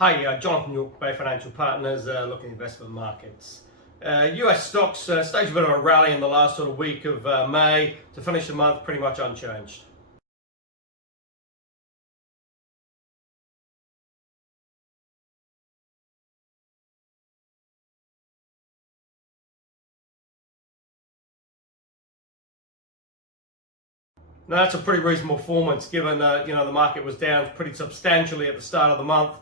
Hi, Jonathan York, Bay Financial Partners, looking at investment markets. US stocks staged a bit of a rally in the last sort of week of May to finish the month pretty much unchanged. Now that's a pretty reasonable performance given the market was down pretty substantially at the start of the month.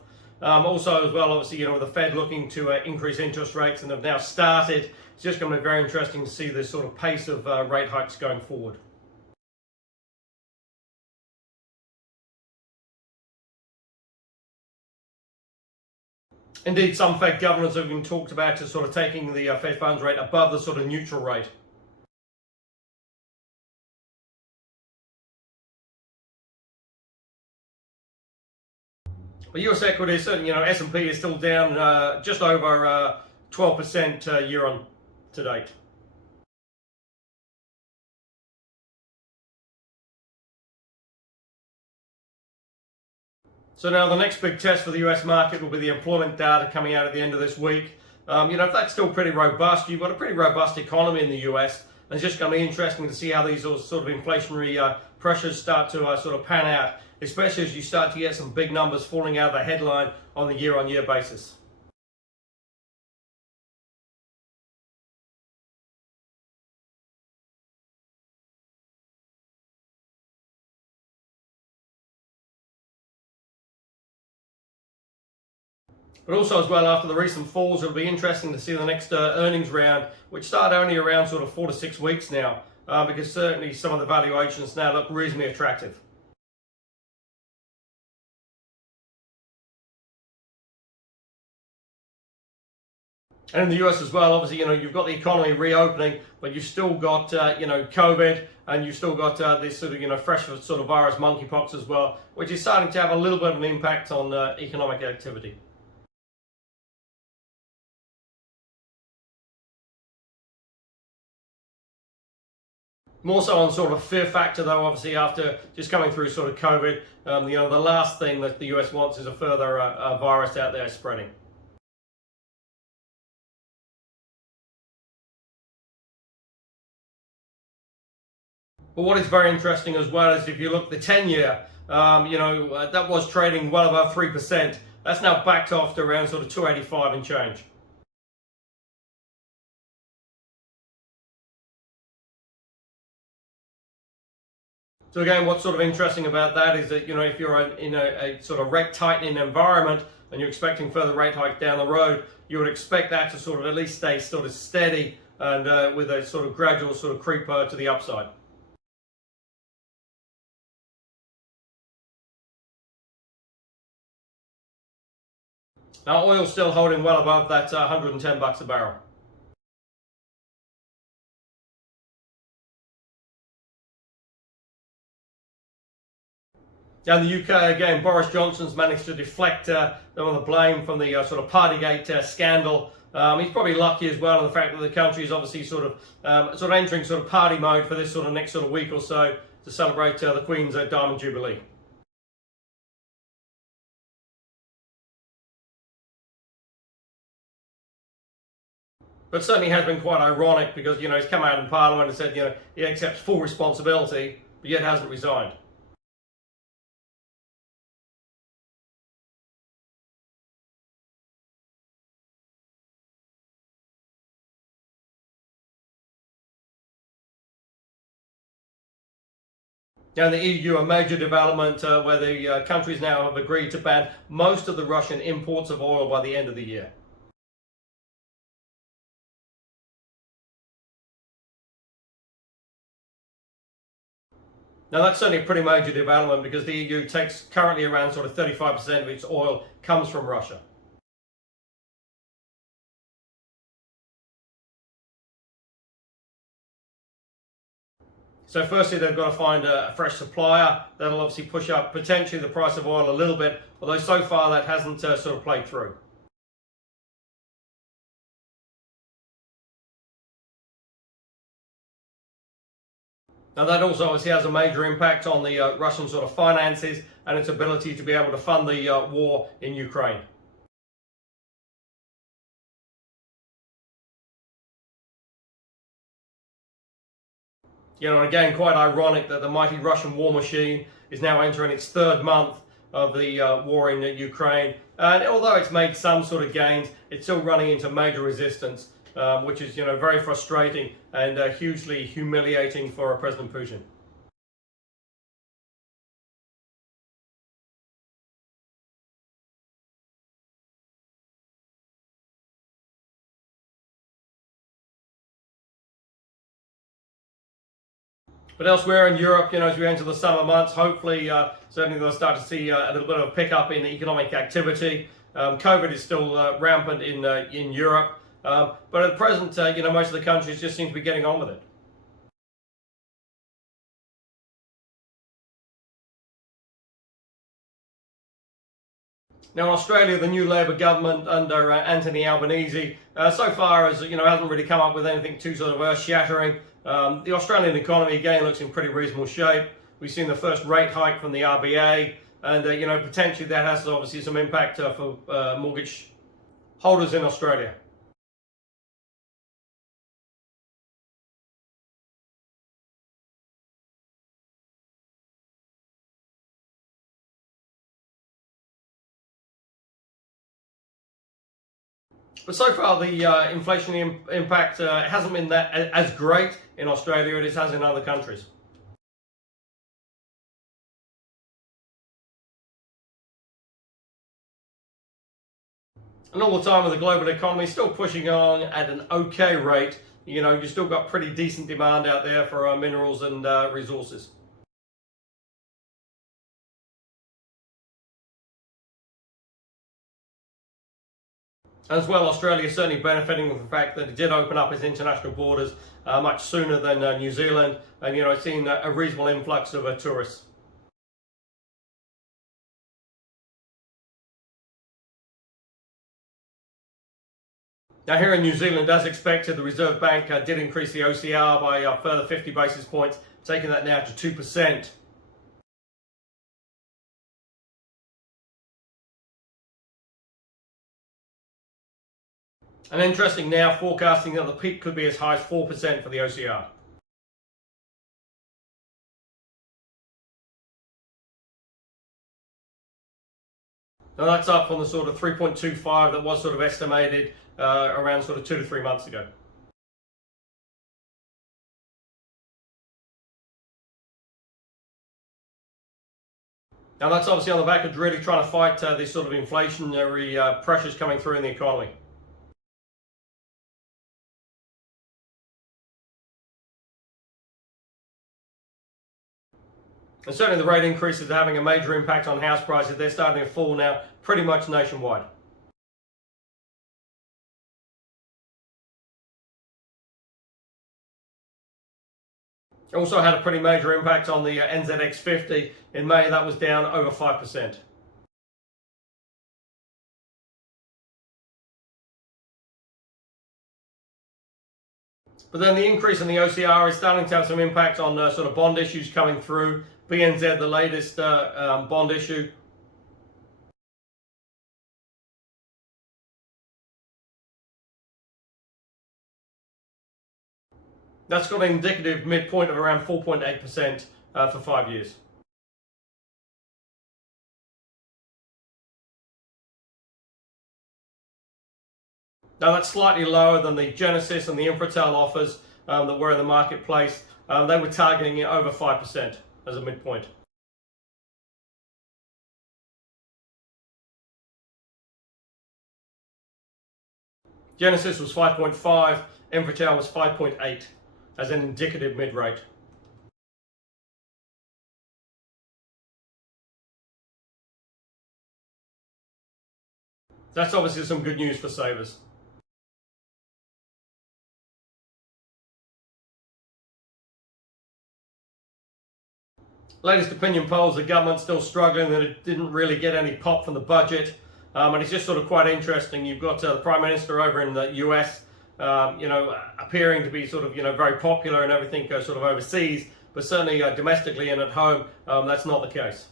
Also as well, obviously, with the Fed looking to increase interest rates and have now started, it's just going to be very interesting to see this sort of pace of rate hikes going forward. Indeed, some Fed governors have been talked about to sort of taking the Fed funds rate above the sort of neutral rate. But US equities, certainly, S&P is still down just over 12% year on to date. So now the next big test for the US market will be the employment data coming out at the end of this week. If that's still pretty robust, you've got a pretty robust economy in the US. And it's just going to be interesting to see how these sort of inflationary pressures start to sort of pan out, especially as you start to get some big numbers falling out of the headline on the year-on-year basis. But also as well, after the recent falls, it'll be interesting to see the next earnings round, which start only around sort of 4 to 6 weeks now, because certainly some of the valuations now look reasonably attractive. And in the US as well, obviously, you've got the economy reopening, but you've still got, COVID, and you've still got this sort of, fresh sort of virus, monkeypox as well, which is starting to have a little bit of an impact on economic activity. More so on sort of fear factor, though, obviously, after just coming through sort of COVID, the last thing that the US wants is a further virus out there spreading. But what is very interesting as well is if you look at the 10-year, that was trading well above 3%. That's now backed off to around sort of 285 and change. So again, what's sort of interesting about that is that, if you're in a sort of rate tightening environment and you're expecting further rate hikes down the road, you would expect that to sort of at least stay sort of steady and with a sort of gradual sort of creep to the upside. Now, oil's still holding well above that $110 a barrel. Down the UK again, Boris Johnson's managed to deflect some of the blame from the sort of Partygate scandal. He's probably lucky as well in the fact that the country is obviously sort of entering sort of party mode for this sort of next sort of week or so to celebrate the Queen's Diamond Jubilee. But certainly has been quite ironic because, he's come out in Parliament and said, he accepts full responsibility, but yet hasn't resigned. Now, in the EU, a major development where the countries now have agreed to ban most of the Russian imports of oil by the end of the year. Now, that's certainly a pretty major development because the EU takes currently around sort of 35% of its oil comes from Russia. So firstly, they've got to find a fresh supplier. That'll obviously push up potentially the price of oil a little bit, although so far that hasn't sort of played through. Now that also obviously has a major impact on the Russian sort of finances and its ability to be able to fund the war in Ukraine. You know, and again, quite ironic that the mighty Russian war machine is now entering its third month of the war in Ukraine. And although it's made some sort of gains, it's still running into major resistance, which is, very frustrating and hugely humiliating for President Putin. But elsewhere in Europe, as we enter the summer months, hopefully, certainly they'll start to see a little bit of a pickup in economic activity. COVID is still rampant in Europe, but at present, most of the countries just seem to be getting on with it. Now, in Australia, the new Labor government under Anthony Albanese, so far as hasn't really come up with anything too sort of earth-shattering. The Australian economy again looks in pretty reasonable shape. We've seen the first rate hike from the RBA, and potentially that has obviously some impact for mortgage holders in Australia. But so far, the inflationary impact hasn't been that as great in Australia as it has in other countries. And all the time with the global economy still pushing on at an okay rate, you've still got pretty decent demand out there for minerals and resources. As well, Australia is certainly benefiting from the fact that it did open up its international borders much sooner than New Zealand, and it's seen a reasonable influx of tourists. Now, here in New Zealand, as expected, the Reserve Bank did increase the OCR by a further 50 basis points, taking that now to 2%. And interesting now, forecasting that the peak could be as high as 4% for the OCR. Now that's up from the sort of 3.25 that was sort of estimated around sort of 2 to 3 months ago. Now that's obviously on the back of really trying to fight this sort of inflationary pressures coming through in the economy. And certainly the rate increases are having a major impact on house prices. They're starting to fall now pretty much nationwide. Also had a pretty major impact on the NZX 50. In May, that was down over 5%. But then the increase in the OCR is starting to have some impact on sort of bond issues coming through. BNZ, the latest bond issue. That's got an indicative midpoint of around 4.8% for 5 years. Now that's slightly lower than the Genesis and the Infratel offers that were in the marketplace. They were targeting it over 5% as a midpoint. Genesis was 5.5, Infratel was 5.8 as an indicative mid-rate. That's obviously some good news for savers. Latest opinion polls, the government's still struggling, that it didn't really get any pop from the budget. And it's just sort of quite interesting. You've got the Prime Minister over in the US, appearing to be sort of, very popular and everything sort of overseas, but certainly domestically and at home, that's not the case.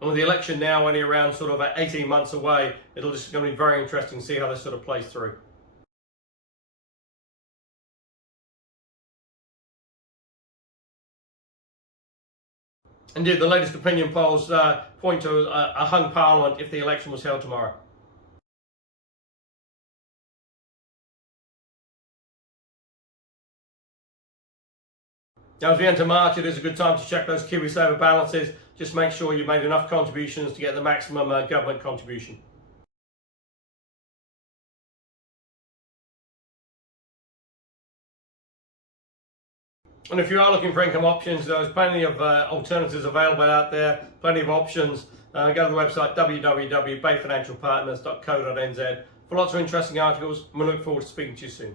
And with the election now only around sort of 18 months away, it'll just going to be very interesting to see how this sort of plays through. Indeed, the latest opinion polls point to a hung parliament if the election was held tomorrow. Now, as we enter March, it is a good time to check those KiwiSaver balances. Just make sure you've made enough contributions to get the maximum government contribution. And if you are looking for income options, there's plenty of alternatives available out there, plenty of options. Go to the website www.bayfinancialpartners.co.nz for lots of interesting articles, and we look forward to speaking to you soon.